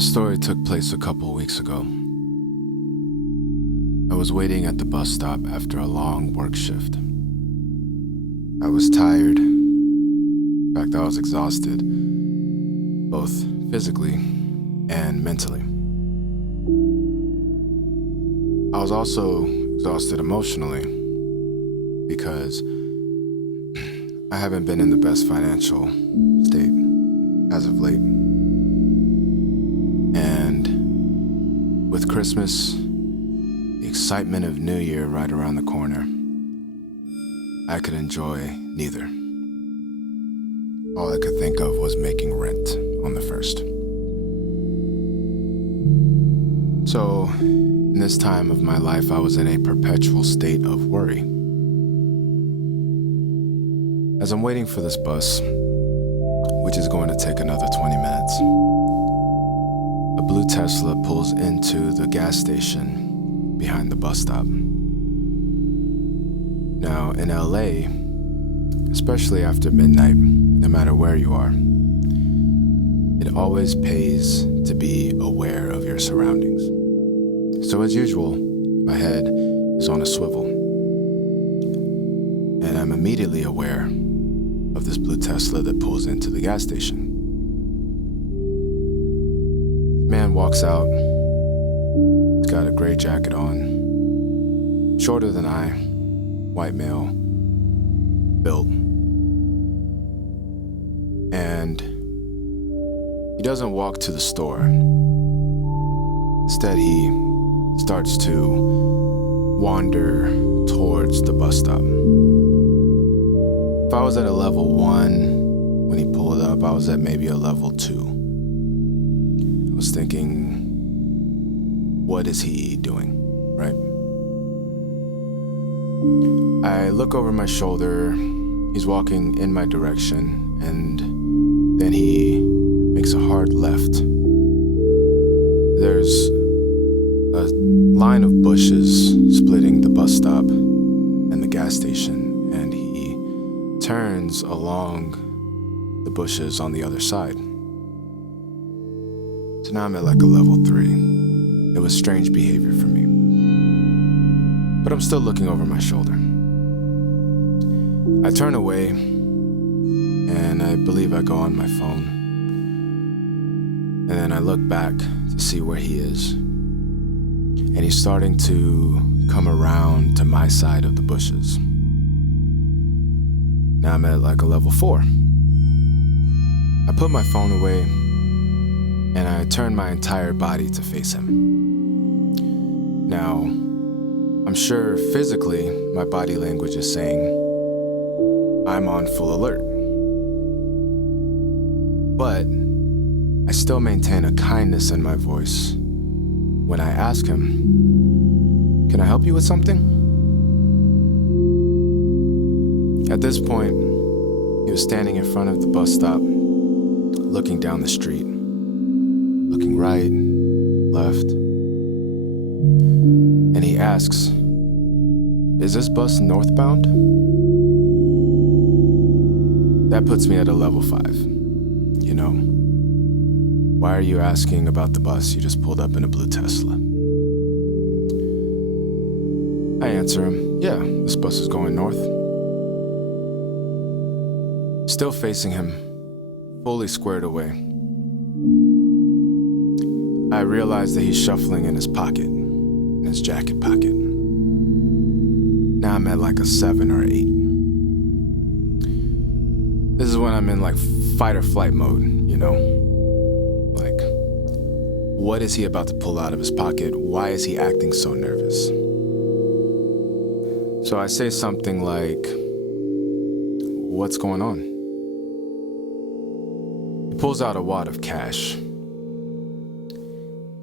This story took place a couple weeks ago. I was waiting at the bus stop after a long work shift. I was tired. In fact, I was exhausted, both physically and mentally. I was also exhausted emotionally because I haven't been in the best financial state as of late. And with Christmas, the excitement of New Year right around the corner, I could enjoy neither. All I could think of was making rent on the first. So, in this time of my life, I was in a perpetual state of worry. As I'm waiting for this bus, which is going to take another 20 minutes, a blue Tesla pulls into the gas station behind the bus stop. Now, in LA, especially after midnight, no matter where you are, it always pays to be aware of your surroundings. So as usual, my head is on a swivel, and I'm immediately aware of this blue Tesla that pulls into the gas station. Man walks out. He's got a gray jacket on, shorter than I, white male, built. And he doesn't walk to the store. Instead, he starts to wander towards the bus stop. If I was at a level 1 when he pulled up, I was at maybe a level 2. I was thinking, what is he doing, right? I look over my shoulder. He's walking in my direction, and then he makes a hard left. There's a line of bushes splitting the bus stop and the gas station, and he turns along the bushes on the other side. So now I'm at like a level 3. It was strange behavior for me, but I'm still looking over my shoulder. I turn away, and I believe I go on my phone. And then I look back to see where he is. And he's starting to come around to my side of the bushes. Now I'm at like a level 4. I put my phone away, and I turn my entire body to face him. Now, I'm sure physically my body language is saying, I'm on full alert. But I still maintain a kindness in my voice when I ask him, can I help you with something? At this point, he was standing in front of the bus stop, looking down the street, looking right, left. And he asks, is this bus northbound? That puts me at a level 5, you know? Why are you asking about the bus? You just pulled up in a blue Tesla. I answer him, yeah, this bus is going north. Still facing him, fully squared away. I realize that he's shuffling in his pocket, in his jacket pocket. Now I'm at like a 7 or 8. This is when I'm in like fight or flight mode, you know? Like, what is he about to pull out of his pocket? Why is he acting so nervous? So I say something like, what's going on? He pulls out a wad of cash,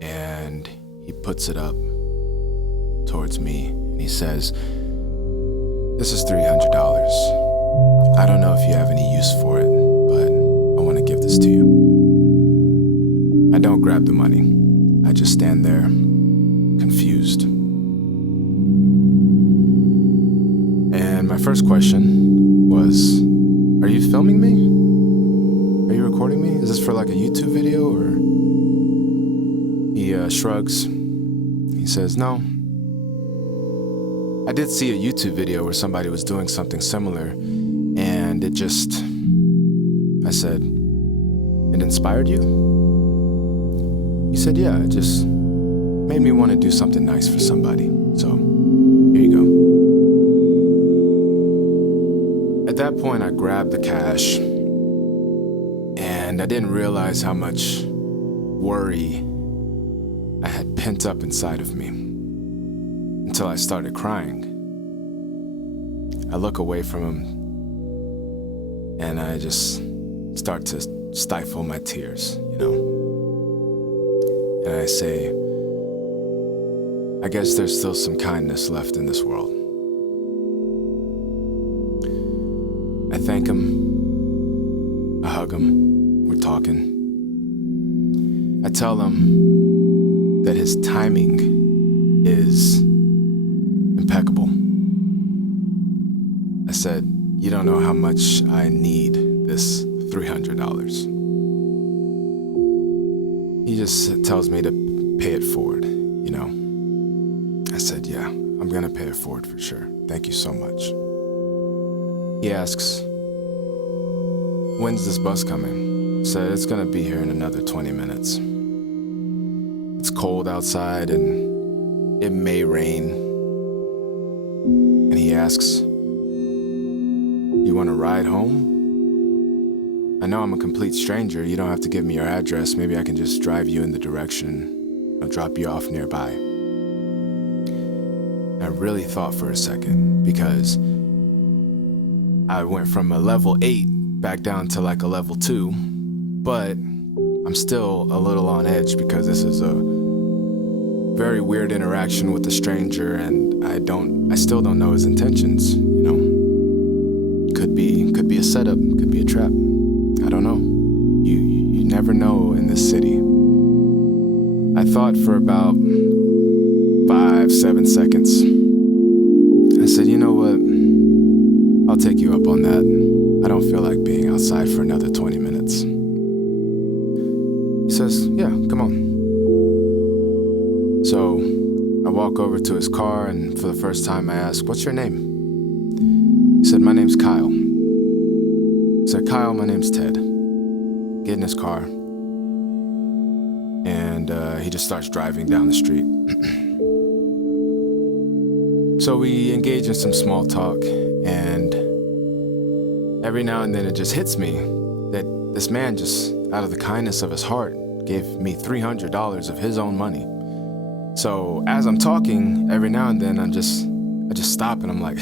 and he puts it up towards me, and he says, this is $300. I don't know if you have any use for it, but I want to give this to you. I don't grab the money. I just stand there, confused. And my first question was, are you filming me? Are you recording me? Is this for like a YouTube video or? shrugs. He says, no. I did see a YouTube video where somebody was doing something similar, and I said, it inspired you? He said, yeah, it just made me want to do something nice for somebody. So, here you go. At that point, I grabbed the cash, and I didn't realize how much worry I had pent up inside of me until I started crying. I look away from him, and I just start to stifle my tears, And I say, I guess there's still some kindness left in this world. I thank him. I hug him. We're talking. I tell him that his timing is impeccable. I said, you don't know how much I need this $300. He just tells me to pay it forward, I said, yeah, I'm gonna pay it forward for sure. Thank you so much. He asks, when's this bus coming? I said, it's gonna be here in another 20 minutes. It's cold outside and it may rain. And he asks, you wanna ride home? I know I'm a complete stranger. You don't have to give me your address. Maybe I can just drive you in the direction. I'll drop you off nearby. I really thought for a second because I went from a level 8 back down to like a level 2, but I'm still a little on edge because this is a very weird interaction with a stranger, and I still don't know his intentions, Could be a setup, could be a trap. I don't know. You never know in this city. I thought for about 5-7 seconds. I said, you know what? I'll take you up on that. I don't feel like being outside for another 20 minutes. He says, yeah, come on. So I walk over to his car, and for the first time I ask, what's your name? He said, my name's Kyle. I said, Kyle, my name's Ted. Get in his car. And he just starts driving down the street. So we engage in some small talk, and every now and then it just hits me that this man just, out of the kindness of his heart, gave me $300 of his own money. So as I'm talking, every now and then I just stop and I'm like,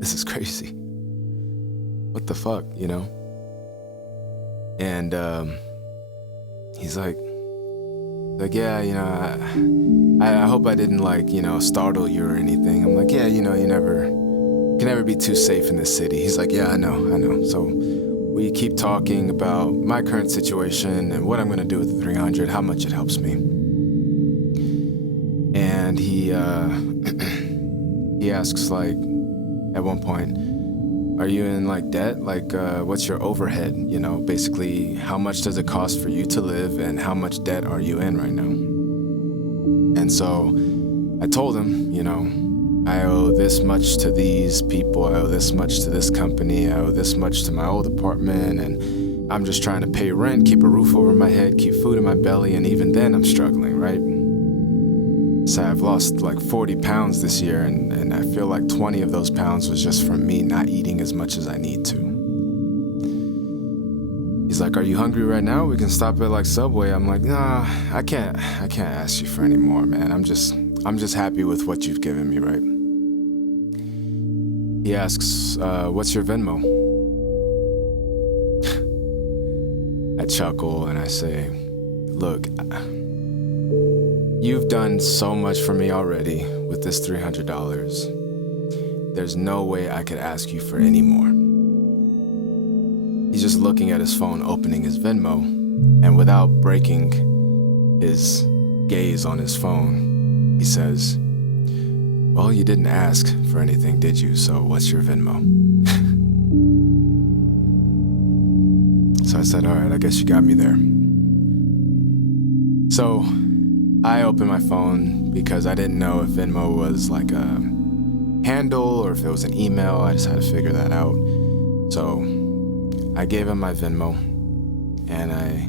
this is crazy. What the fuck, And he's like, yeah, I hope I didn't startle you or anything. I'm like, yeah, you can never be too safe in this city. He's like, yeah, I know. So we keep talking about my current situation and what I'm gonna do with the 300, how much it helps me. And he asks, at one point, are you in debt? What's your overhead? Basically, how much does it cost for you to live, and how much debt are you in right now? And so I told him, I owe this much to these people, I owe this much to this company, I owe this much to my old apartment, and I'm just trying to pay rent, keep a roof over my head, keep food in my belly, and even then I'm struggling, right? So I've lost 40 pounds this year, and I feel like 20 of those pounds was just from me not eating as much as I need to. He's like, are you hungry right now? We can stop at Subway. I'm like, nah, I can't ask you for any more, man. I'm just happy with what you've given me, right? He asks, what's your Venmo? I chuckle and I say, look, you've done so much for me already with this $300. There's no way I could ask you for any more. He's just looking at his phone, opening his Venmo, and without breaking his gaze on his phone, he says, well, you didn't ask for anything, did you? So what's your Venmo? So I said, all right, I guess you got me there. So I opened my phone because I didn't know if Venmo was like a handle or if it was an email. I just had to figure that out. So I gave him my Venmo and I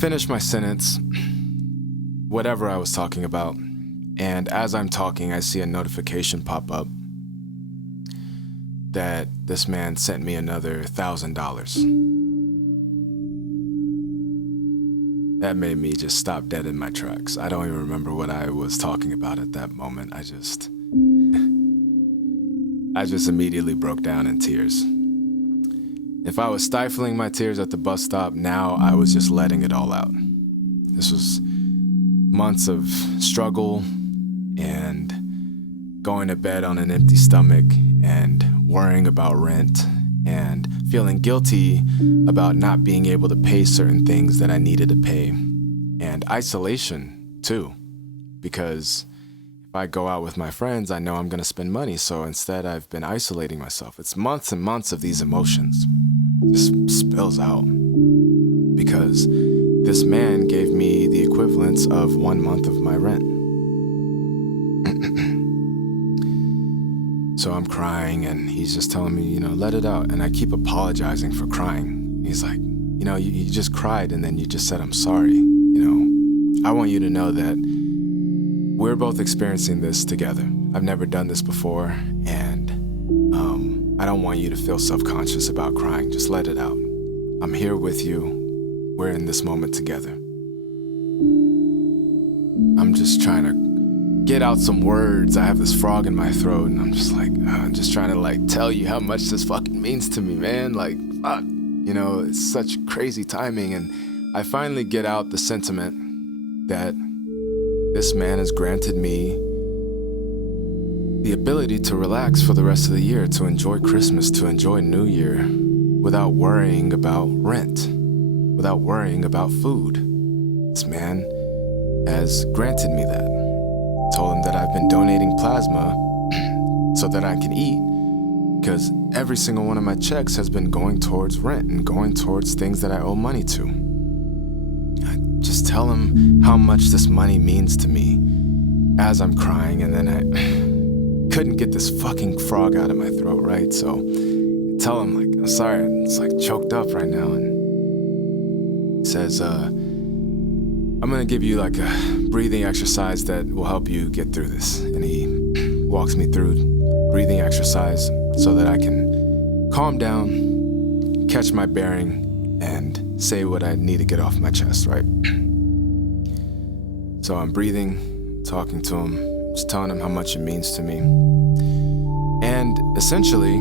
finished my sentence, whatever I was talking about. And as I'm talking, I see a notification pop up that this man sent me another $1,000. That made me just stop dead in my tracks. I don't even remember what I was talking about at that moment. I just immediately broke down in tears. If I was stifling my tears at the bus stop, now I was just letting it all out. This was months of struggle and going to bed on an empty stomach and worrying about rent and feeling guilty about not being able to pay certain things that I needed to pay, and isolation too, because if I go out with my friends, I know I'm going to spend money, so instead I've been isolating myself. It's months and months of these emotions. It just spills out because this man gave me the equivalence of 1 month of my rent. So I'm crying and he's just telling me, let it out. And I keep apologizing for crying. He's like, you just cried and then you just said, I'm sorry. I want you to know that we're both experiencing this together. I've never done this before, and I don't want you to feel self-conscious about crying. Just let it out. I'm here with you. We're in this moment together. I'm just trying to get out some words. I have this frog in my throat, and I'm just like, I'm just trying to tell you how much this fucking means to me, man. Fuck. It's such crazy timing, and I finally get out the sentiment that this man has granted me the ability to relax for the rest of the year, to enjoy Christmas, to enjoy New Year without worrying about rent, without worrying about food. This man has granted me that. I told him that I've been donating plasma so that I can eat, because every single one of my checks has been going towards rent and going towards things that I owe money to. I just tell him how much this money means to me as I'm crying, and then I couldn't get this fucking frog out of my throat, right? So I tell him, I'm sorry, it's choked up right now. And he says, I'm gonna give you a breathing exercise that will help you get through this. And he walks me through breathing exercise so that I can calm down, catch my bearing, and say what I need to get off my chest, right? So I'm breathing, talking to him, just telling him how much it means to me. And essentially,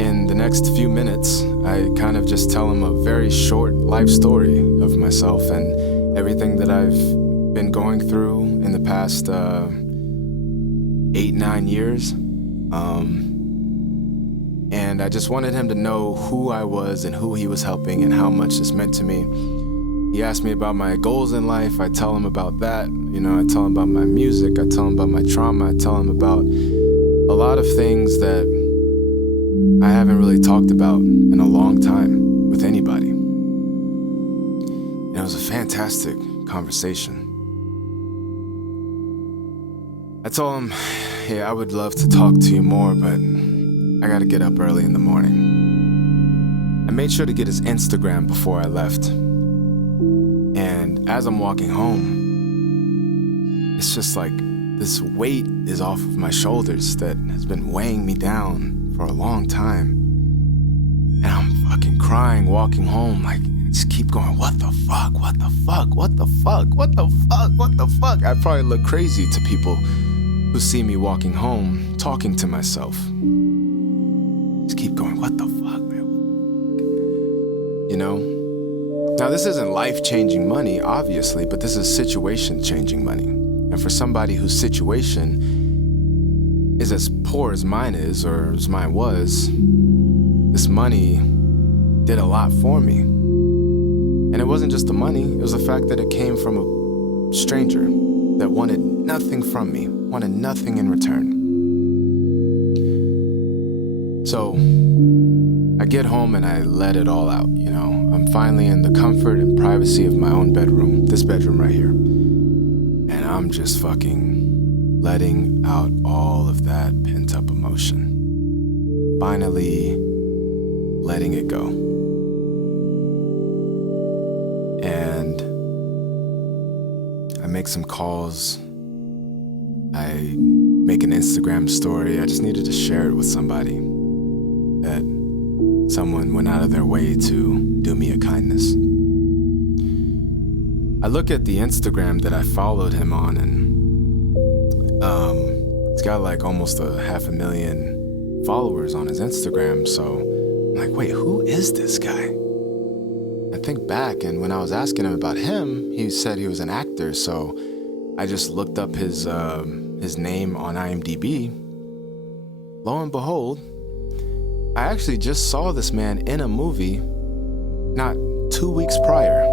in the next few minutes, I kind of just tell him a very short life story of myself and everything that I've been going through in the past 8-9 years. And I just wanted him to know who I was and who he was helping and how much this meant to me. He asked me about my goals in life. I tell him about that. I tell him about my music. I tell him about my trauma. I tell him about a lot of things that I haven't really talked about in a long time with anybody. And it was a fantastic conversation. I told him, hey, I would love to talk to you more, but I gotta get up early in the morning. I made sure to get his Instagram before I left. And as I'm walking home, it's just this weight is off of my shoulders that has been weighing me down for a long time. And I'm fucking crying, walking home, just keep going, what the fuck, what the fuck, what the fuck, what the fuck, what the fuck? I probably look crazy to people who see me walking home, talking to myself. Just keep going, what the fuck, man, what the fuck? Now this isn't life-changing money, obviously, but this is situation-changing money. And for somebody whose situation is as poor as mine is, or as mine was, this money did a lot for me. And it wasn't just the money, it was the fact that it came from a stranger that wanted nothing from me, wanted nothing in return. So I get home and I let it all out, I'm finally in the comfort and privacy of my own bedroom, this bedroom right here. I'm just fucking letting out all of that pent up emotion. Finally letting it go. And I make some calls. I make an Instagram story. I just needed to share it with somebody, that someone went out of their way to do me a kindness. I look at the Instagram that I followed him on, and it's got like almost 500,000 followers on his Instagram. So I'm like, wait, who is this guy? I think back, and when I was asking him about him, he said he was an actor. So I just looked up his name on IMDb. Lo and behold, I actually just saw this man in a movie not 2 weeks prior.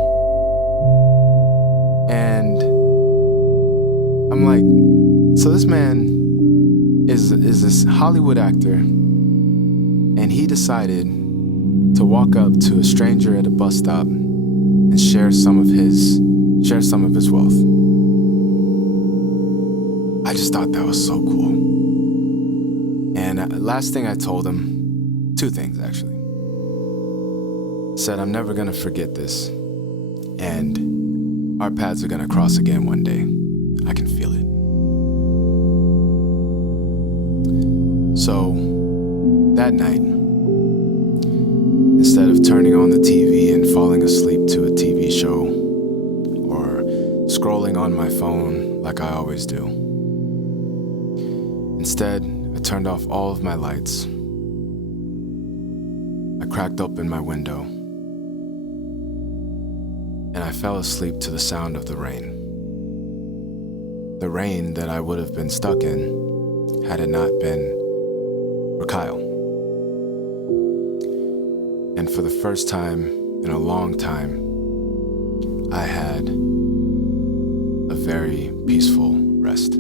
And I'm like, so this man is this Hollywood actor, and he decided to walk up to a stranger at a bus stop and share some of his wealth. I just thought that was so cool. And last thing I told him, 2 things actually. Said, I'm never gonna forget this, and our paths are gonna cross again one day. I can feel it. So that night, instead of turning on the TV and falling asleep to a TV show or scrolling on my phone like I always do, instead, I turned off all of my lights. I cracked open my window, and I fell asleep to the sound of the rain. The rain that I would have been stuck in had it not been for Kyle. And for the first time in a long time, I had a very peaceful rest.